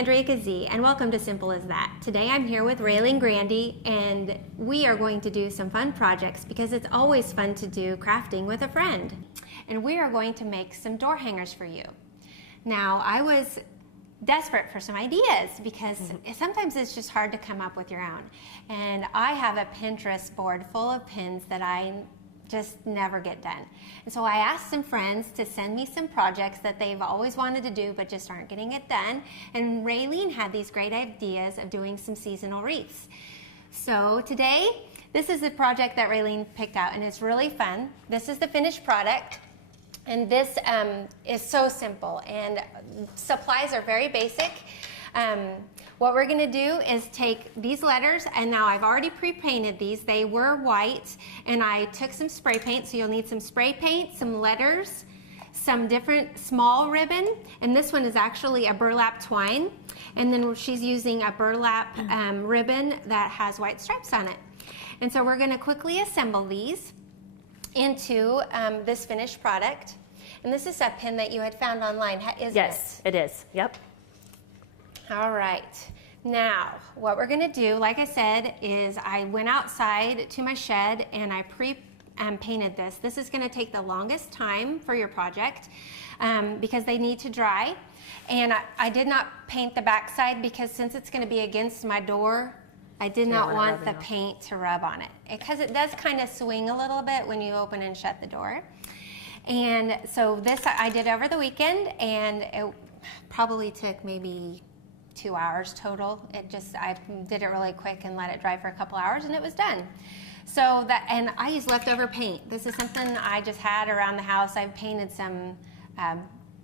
Andrea Z, and welcome to Simple as That. Today I'm here with Raylene Grandy, and we are going to do some fun projects because it's always fun to do crafting with a friend. And we are going to make some door hangers for you. Now, I was desperate for some ideas because sometimes it's just hard to come up with your own. And I have a Pinterest board full of pins that I just never get done. And so I asked some friends to send me some projects that they've always wanted to do but just aren't getting it done. And Raylene had these great ideas of doing some seasonal wreaths. So today, this is the project that Raylene picked out, and it's really fun. This is the finished product. And this is so simple, and supplies are very basic. What we're gonna do is take these letters, and now I've already pre-painted these. They were white, and I took some spray paint, so you'll need some spray paint, some letters, some different small ribbon, and this one is actually a burlap twine, and then she's using a burlap ribbon that has white stripes on it. And so we're gonna quickly assemble these into this finished product. And this is a pin that you had found online, isn't it? Yes, it is. Yep. All right. Now, what we're going to do, like I said, is I went outside to my shed and I pre-painted this. This is going to take the longest time for your project because they need to dry. And I did not paint the backside because since it's going to be against my door, I did not want the paint to rub on it because it does kind of swing a little bit when you open and shut the door. And so this I did over the weekend, and it probably took maybe 2 hours total. I did it really quick and let it dry for a couple hours, and it was done. So and I used leftover paint. This is something I just had around the house. I've painted some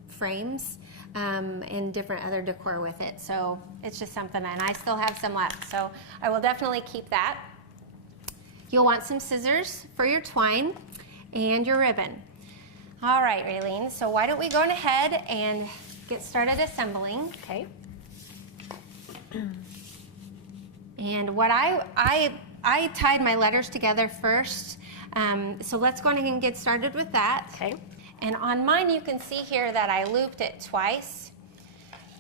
frames and different other decor with it. So it's just something, and I still have some left. So I will definitely keep that. You'll want some scissors for your twine and your ribbon. All right, Raylene, so why don't we go ahead and get started assembling. Okay. And what I tied my letters together first, so let's go ahead and get started with that. Okay. And on mine, you can see here that I looped it twice,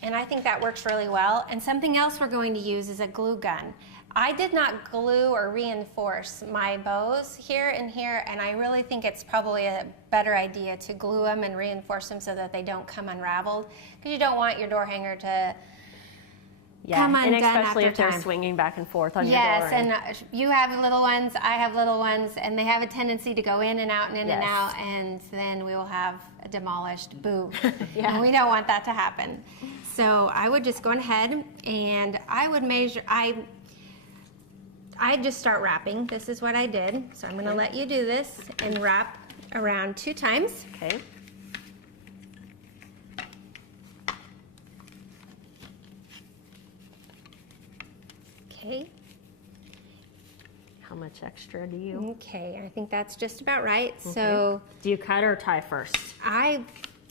and I think that works really well. And something else we're going to use is a glue gun. I did not glue or reinforce my bows here and here, and I really think it's probably a better idea to glue them and reinforce them so that they don't come unraveled, because you don't want your door hanger to come undone and especially after if they're swinging back and forth on your door. Yes, and you have little ones, I have little ones, and they have a tendency to go in and out and in and out, and then we will have a demolished booth. And we don't want that to happen. So I would just go ahead and I would measure, I'd just start wrapping. This is what I did. So I'm going to let you do this and wrap around 2 times. Okay. Okay. How much extra do you? Okay, I think that's just about right. Okay. So do you cut or tie first?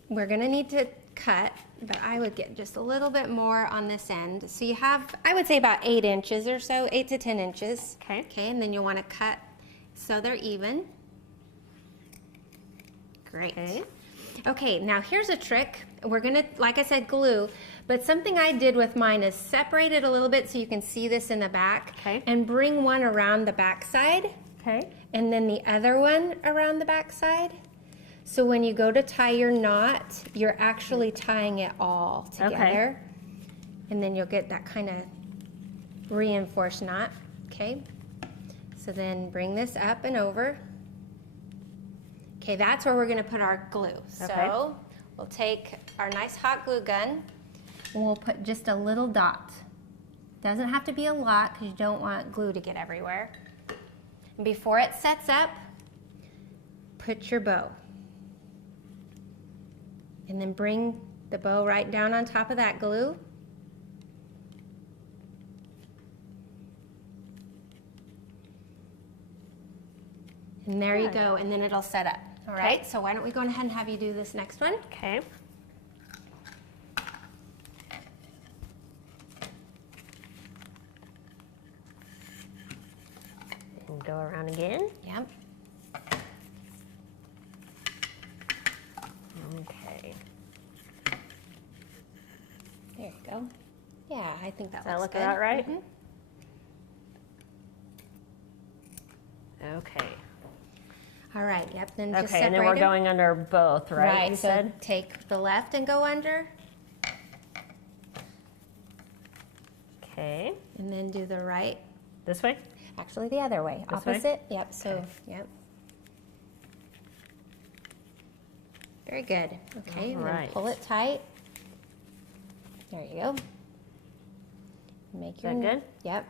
We're going to need to cut, but I would get just a little bit more on this end. So you have, I would say about 8 inches or so, 8 to 10 inches. Okay. Okay, and then you'll want to cut so they're even. Great. Okay. Okay, now here's a trick. We're gonna, like I said, glue, but something I did with mine is separate it a little bit so you can see this in the back. Okay. And bring one around the back side. Okay. And then the other one around the back side. So when you go to tie your knot, you're actually tying it all together. Okay. And then you'll get that kind of reinforced knot, okay? So then bring this up and over. Okay, that's where we're gonna put our glue. Okay. So we'll take our nice hot glue gun and we'll put just a little dot. Doesn't have to be a lot because you don't want glue to get everywhere. And before it sets up, put your bow. And then bring the bow right down on top of that glue. And there you go, and then it'll set up. All right, so why don't we go ahead and have you do this next one? Okay. And go around again. Yep. Okay. There you go. Yeah, I think that Does that looks look good. about right? Mhm. Okay. All right, yep, then just Okay, separate and then we're them. going under both, right? Right, You so said? take the left and go under, Okay. and then do the right. This way? Actually, the other way, This way? opposite. Yep, so, Okay. yep. Very good. Okay, and then Alright. pull it tight. There you go. Make your Is that good? Yep.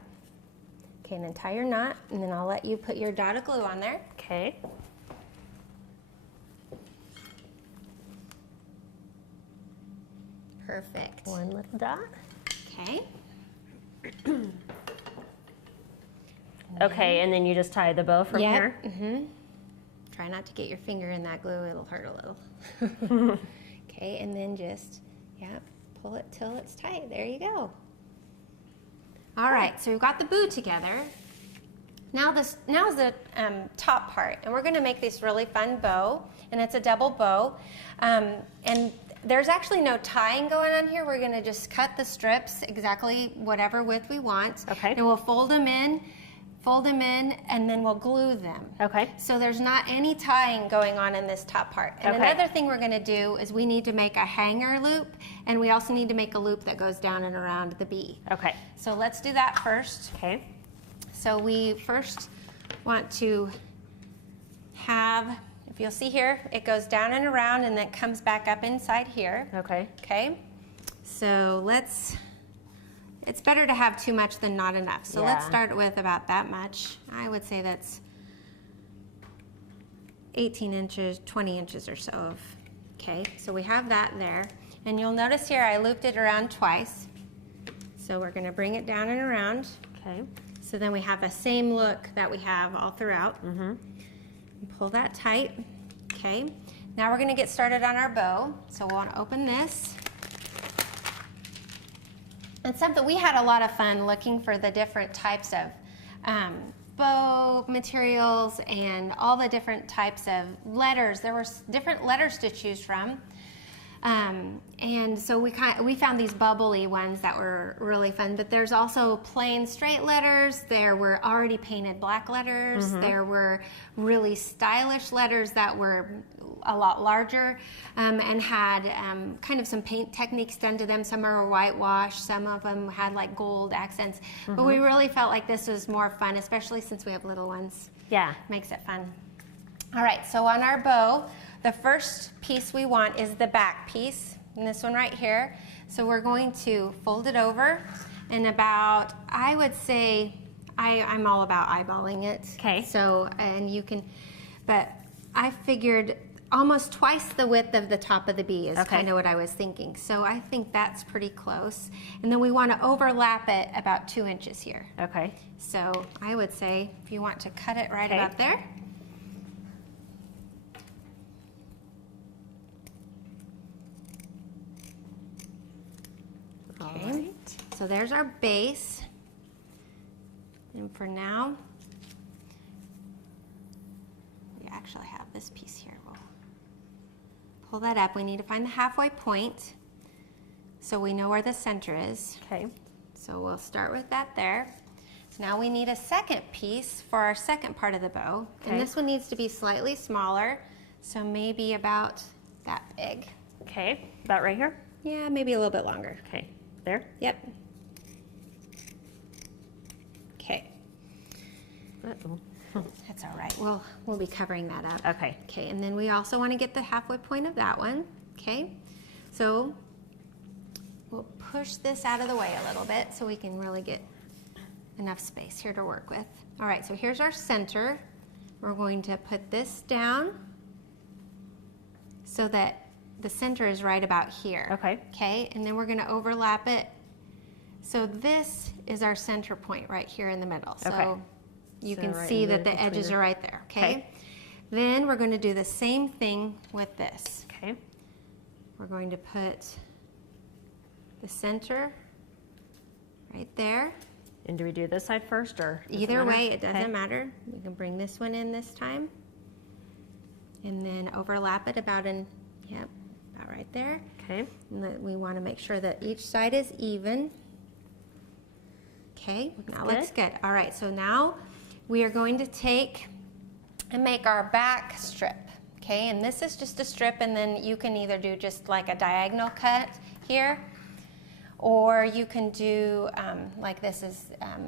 Okay, and then tie your knot, and then I'll let you put your dot of glue on there. Okay. Perfect. One little dot. Okay. Okay, and then you just tie the bow from here? Mm-hmm. Try not to get your finger in that glue, it'll hurt a little. Okay, and then just, yep, pull it till it's tight. There you go. All right, so we've got the bow together. Now's the top part, and we're gonna make this really fun bow, and it's a double bow. And there's actually no tying going on here. We're gonna just cut the strips exactly whatever width we want. Okay. And we'll fold them in, and then we'll glue them. Okay. So there's not any tying going on in this top part. And Okay. another thing we're gonna do is we need to make a hanger loop, and we also need to make a loop that goes down and around the bee. Okay. So let's do that first. Okay. So we first want to have, if you'll see here, it goes down and around and then comes back up inside here. Okay. Okay, so it's better to have too much than not enough. So let's Yeah. start with about that much. I would say that's 18 inches, 20 inches or so. Okay, so we have that there. And you'll notice here I looped it around twice. So we're gonna bring it down and around. Okay. So then we have the same look that we have all throughout. Mm-hmm. Pull that tight. Okay. Now we're going to get started on our bow. So we'll want to open this. And something we had a lot of fun looking for the different types of bow materials and all the different types of letters. There were different letters to choose from. And so we found these bubbly ones that were really fun, but there's also plain straight letters. There were already painted black letters. Mm-hmm. There were really stylish letters that were a lot larger and had kind of some paint techniques done to them. Some are whitewash, some of them had like gold accents, Mm-hmm. but we really felt like this was more fun, especially since we have little ones. Yeah. Makes it fun. All right, so on our bow, the first piece we want is the back piece, and this one right here. So we're going to fold it over, and about, I would say, I'm all about eyeballing it. Okay. So, and you can, but I figured almost twice the width of the top of the bee is Okay. kind of what I was thinking. So I think that's pretty close. And then we want to overlap it about 2 inches here. Okay. So I would say if you want to cut it right Okay. about there. Okay, Alright. so there's our base. And for now, we actually have this piece here. We'll pull that up. We need to find the halfway point so we know where the center is. Okay. So we'll start with that there. So now we need a second piece for our second part of the bow. Okay. And this one needs to be slightly smaller, so maybe about that big. Okay. About right here? Yeah, maybe a little bit longer. Okay. There? Yep. Okay, Uh-oh. that's all right. We'll be covering that up. Okay. Okay, and then we also want to get the halfway point of that one. Okay, so we'll push this out of the way a little bit so we can really get enough space here to work with. All right, so here's our center. We're going to put this down so that the center is right about here. Okay. Okay, and then we're going to overlap it. So this is our center point right here in the middle. So Okay. you So can right see in that the the edges betweener. are right there. Okay? Okay. Then we're going to do the same thing with this. Okay. We're going to put the center right there. And do we do this side first or? does it Either matter? way, it doesn't Okay. matter. We can bring this one in this time. And then overlap it about right there. Okay. And that we want to make sure that each side is even. Okay, now looks good. All right, so now we are going to take and make our back strip. Okay, and this is just a strip, and then you can either do just like a diagonal cut here, or you can do like this is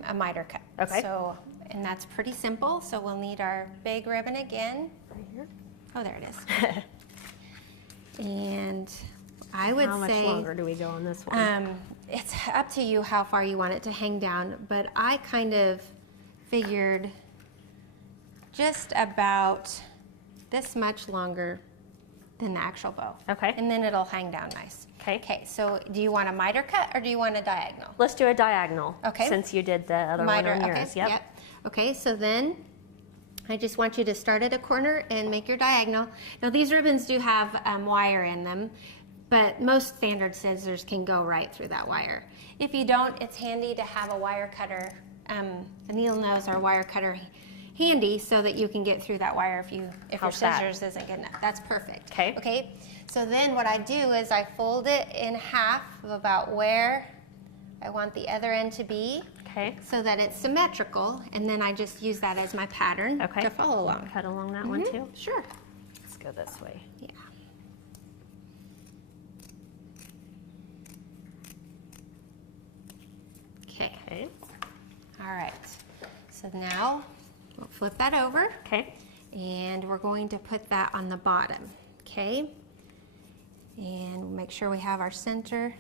a miter cut. Okay. So, and that's pretty simple. So we'll need our big ribbon again. Right here. Oh, there it is. And I would say, how much longer do we go on this one? It's up to you how far you want it to hang down, but I kind of figured just about this much longer than the actual bow. Okay. And then it'll hang down nice. Okay. Okay, so do you want a miter cut or do you want a diagonal? Let's do a diagonal. Okay. Since you did the other Miter, one on okay, yours. Yep. Okay, so then I just want you to start at a corner and make your diagonal. Now these ribbons do have wire in them, but most standard scissors can go right through that wire. If you don't, it's handy to have a wire cutter, a needle nose or a wire cutter handy so that you can get through that wire if your How's that? scissors isn't good enough. That's perfect. Okay. Okay, so then what I do is I fold it in half of about where I want the other end to be. Okay. So that it's symmetrical, and then I just use that as my pattern Okay. to follow along. Cut along that one too. Sure. Let's go this way. Yeah. Okay. Okay. All right. So now we'll flip that over, Okay. and we're going to put that on the bottom. Okay. And make sure we have our center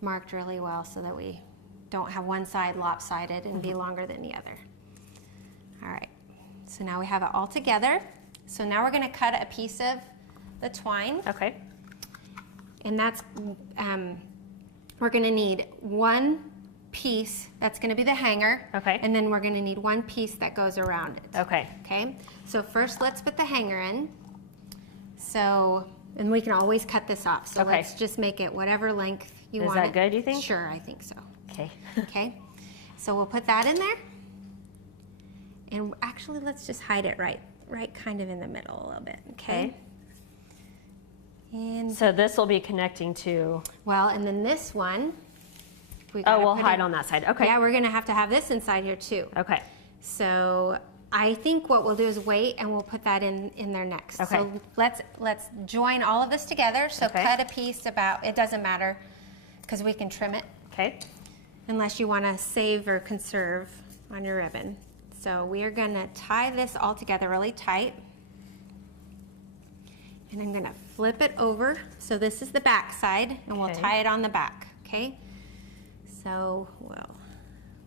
marked really well so that we don't have one side lopsided and be longer than the other. All right, so now we have it all together. So now we're going to cut a piece of the twine, Okay. and that's, we're going to need one piece that's going to be the hanger, Okay. and then we're going to need one piece that goes around it. Okay. Okay, so first let's put the hanger in. So, and we can always cut this off. So Okay. let's just make it whatever length you Is want. that it. good, you think? Sure, I think so. Okay. Okay, so we'll put that in there. And actually, let's just hide it right kind of in the middle a little bit, okay? And, So this will be connecting to. well, and then this one, Oh, we'll hide on that side. Okay. Yeah, we're gonna have to have this inside here too. Okay. So I think what we'll do is wait, and we'll put that in there next. Okay. So let's join all of this together. So Okay. cut a piece about, it doesn't matter, because we can trim it, Okay. unless you want to save or conserve on your ribbon. So we are going to tie this all together really tight. And I'm going to flip it over. So this is the back side, and we'll Okay. tie it on the back, okay? So, well,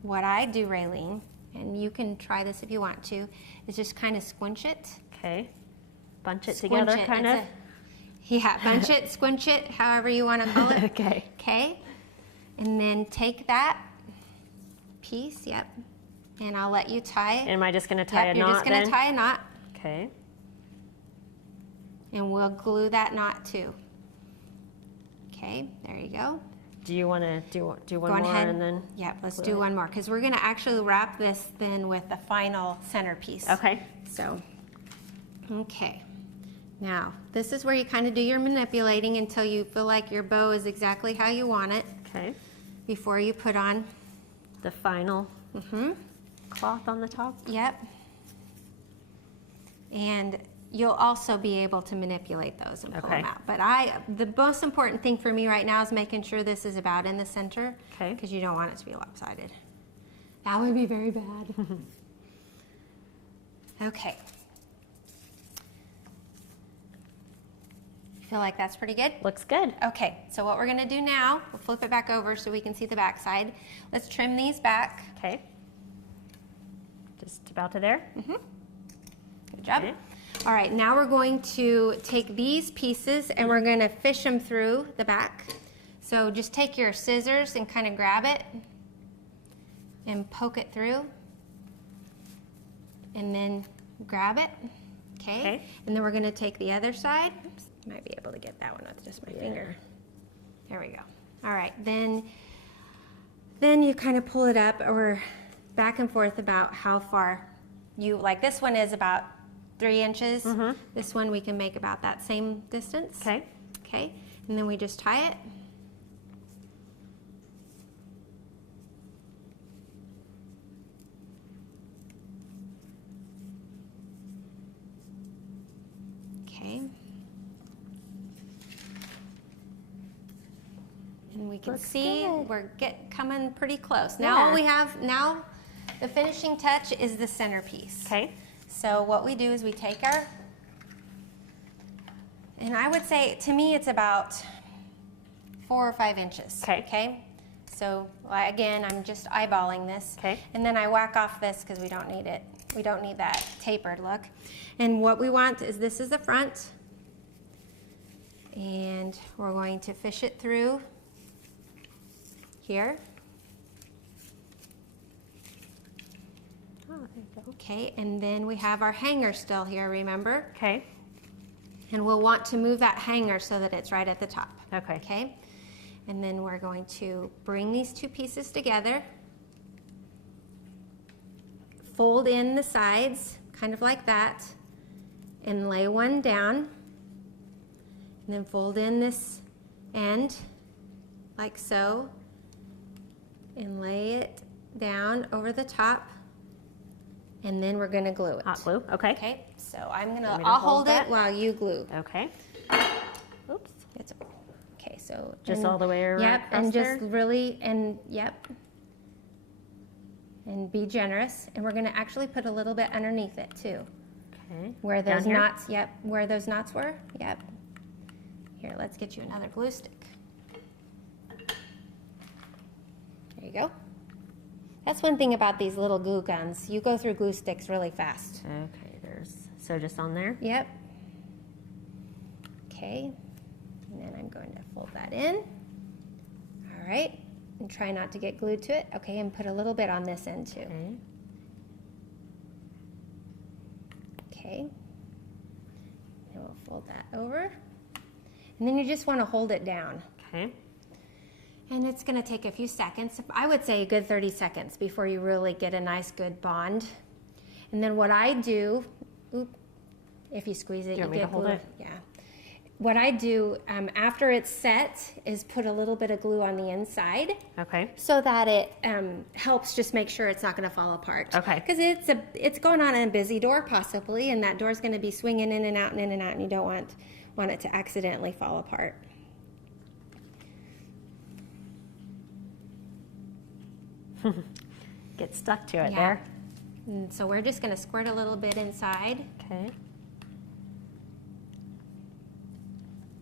what I do, Raylene, and you can try this if you want to, is just kind of squinch it. Okay. Bunch it Squinch together, it. kind It's of. Yeah, bunch it, squinch it, however you want to call it. Okay. Okay, and then take that piece, yep, and I'll let you tie it. Am I just going to tie Yep, a you're knot just going then? to tie a knot, Okay. and we'll glue that knot too. Okay, there you go. Do you want to do one Go more ahead. and then? Yep, let's glue do it? one more, because we're going to actually wrap this then with the final centerpiece. Okay. So, okay. Now, this is where you kind of do your manipulating until you feel like your bow is exactly how you want it Okay. before you put on. The final cloth on the top. Yep. And you'll also be able to manipulate those and pull Okay. them out. But the most important thing for me right now is making sure this is about in the center. Okay. Because you don't want it to be lopsided. That would be very bad. Okay. Feel like that's pretty good? Looks good. Okay, so what we're gonna do now, we'll flip it back over so we can see the back side. Let's trim these back. Okay. Just about to there. Good job. Okay. All right, now we're going to take these pieces and we're gonna fish them through the back. So just take your scissors and kind of grab it and poke it through. And then grab it, okay? Okay. And then we're gonna take the other side. Might be able to get that one with just my finger. There we go. All right, then you kind of pull it up or back and forth about how far you, like this one is about 3 inches. This one we can make about that same distance. Okay. Okay, and then we just tie it. we can Looks see good. we're coming pretty close. Now Yeah. now the finishing touch is the centerpiece. Okay. So what we do is we take our, and I would say, to me, it's about 4 or 5 inches. Okay. So again, I'm just eyeballing this. Okay. And then I whack off this because we don't need it. We don't need that tapered look. And what we want is, this is the front. And we're going to fish it through here. Oh, there you go. Okay, and then we have our hanger still here, remember? Okay. And we'll want to move that hanger so that it's right at the top. Okay. Okay? And then we're going to bring these 2 pieces together, fold in the sides, kind of like that, and lay one down, and then fold in this end, like so, and lay it down over the top, and then we're gonna glue it. Hot glue. Okay. Okay, so Want me to I'll hold hold that? it while you glue. Okay. Oops. It's okay, so Just and- all the way around. Yep, across and there? just really, and yep, and be generous. And we're going to actually put a little bit underneath it too, Okay. where Down those here? knots. Yep, where those knots were. Yep. Here, let's get you another glue stick. There you go. That's one thing about these little glue guns. You go through glue sticks really fast. Okay. So just on there. Yep. Okay. And then I'm going to fold that in. All right. And try not to get glued to it. Okay, and put a little bit on this end too. Okay. Okay. And we'll fold that over. And then you just want to hold it down. Okay. And it's going to take a few seconds. I would say a good 30 seconds before you really get a nice good bond. And then what I do, if you squeeze it, Do you want me to get hold glue. it? Yeah. What I do after it's set is put a little bit of glue on the inside Okay. so that it helps just make sure it's not going to fall apart. Okay. Because it's going on in a busy door possibly, and that door's going to be swinging in and out and in and out, and you don't want it to accidentally fall apart. Get stuck to it Yeah. there. And so we're just going to squirt a little bit inside Okay.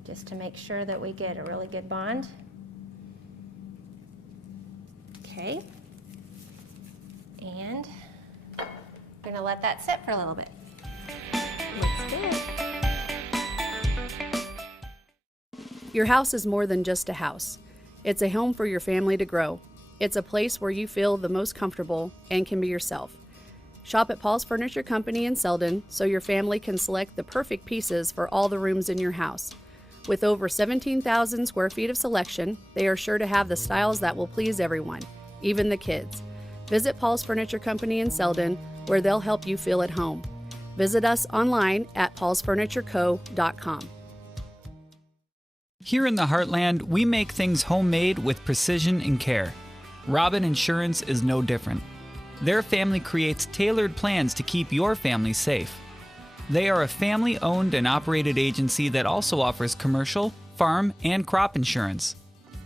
just to make sure that we get a really good bond. Okay. And we're going to let that sit for a little bit. Looks good. Your house is more than just a house. It's a home for your family to grow. It's a place where you feel the most comfortable and can be yourself. Shop at Paul's Furniture Company in Selden so your family can select the perfect pieces for all the rooms in your house. With over 17,000 square feet of selection, they are sure to have the styles that will please everyone, even the kids. Visit Paul's Furniture Company in Selden, where they'll help you feel at home. Visit us online at paulsfurnitureco.com. Here in the Heartland, we make things homemade with precision and care. Robin Insurance is no different. Their family creates tailored plans to keep your family safe. They are a family-owned and operated agency that also offers commercial, farm, and crop insurance.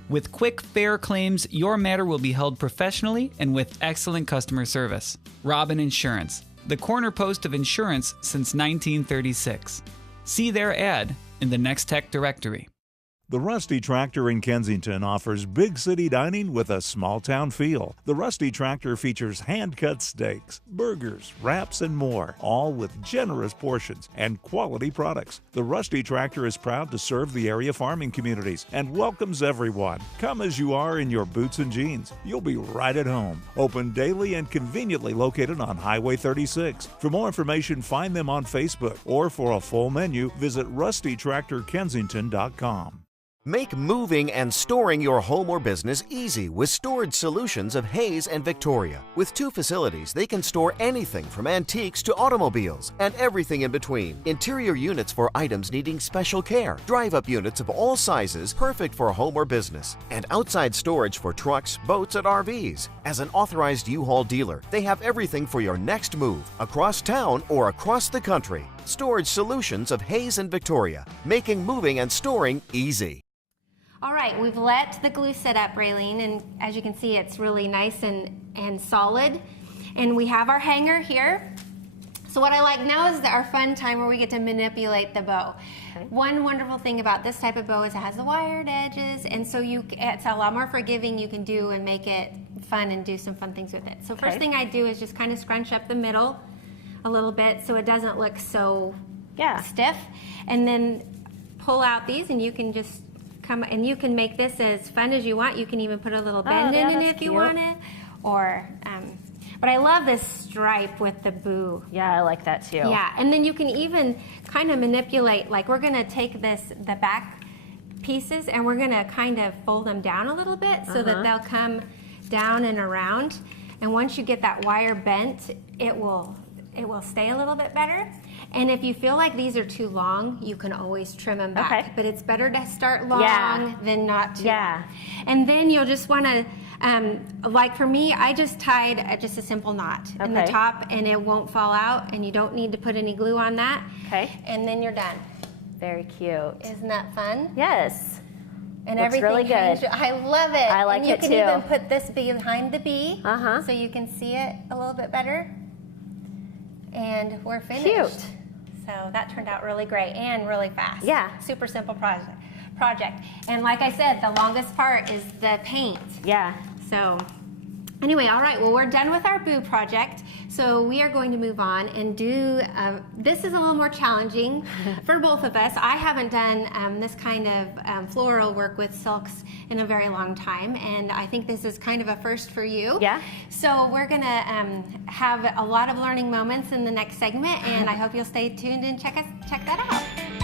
With quick, fair claims, your matter will be held professionally and with excellent customer service. Robin Insurance, the corner post of insurance since 1936. See their ad in the Nex-Tech directory. The Rusty Tractor in Kensington offers big city dining with a small town feel. The Rusty Tractor features hand-cut steaks, burgers, wraps, and more, all with generous portions and quality products. The Rusty Tractor is proud to serve the area farming communities and welcomes everyone. Come as you are in your boots and jeans. You'll be right at home. Open daily and conveniently located on Highway 36. For more information, find them on Facebook, or for a full menu, visit rustytractorkensington.com. Make moving and storing your home or business easy with storage solutions of Hayes and Victoria. With 2 facilities, they can store anything from antiques to automobiles and everything in between. Interior units for items needing special care. Drive-up units of all sizes, perfect for home or business. And outside storage for trucks, boats, and RVs. As an authorized U-Haul dealer, they have everything for your next move, across town or across the country. Storage solutions of Hayes and Victoria, making moving and storing easy. All right, we've let the glue set up, Raylene, and as you can see, it's really nice and solid. And we have our hanger here. So what I like now is our fun time where we get to manipulate the bow. Okay. One wonderful thing about this type of bow is it has the wired edges, and so it's a lot more forgiving you can do and make it fun and do some fun things with it. So first thing I do is just kind of scrunch up the middle a little bit so it doesn't look so stiff, and then pull out these, and you can just come and you can make this as fun as you want. You can even put a little bend in it if you want it, or but I love this stripe with the boo. Yeah, I like that too. Yeah, and then you can even kind of manipulate, like we're gonna take the back pieces and we're gonna kind of fold them down a little bit so that they'll come down and around. And once you get that wire bent, it will stay a little bit better. And if you feel like these are too long, you can always trim them back. Okay. But it's better to start long than not too long. And then you'll just want to, like for me, I just tied just a simple knot in the top, and it won't fall out, and you don't need to put any glue on that. Okay. And then you're done. Very cute. Isn't that fun? Yes. And looks really good. I love it. I like it too. And you can even put this behind the bee so you can see it a little bit better. And we're finished. Cute. So that turned out really great and really fast. Yeah. Super simple project. And like I said, the longest part is the paint. Yeah. So anyway, all right, well, we're done with our boo project. So we are going to move on and do, this is a little more challenging for both of us. I haven't done this kind of floral work with silks in a very long time, and I think this is kind of a first for you. Yeah. So we're gonna have a lot of learning moments in the next segment, and I hope you'll stay tuned and check that out.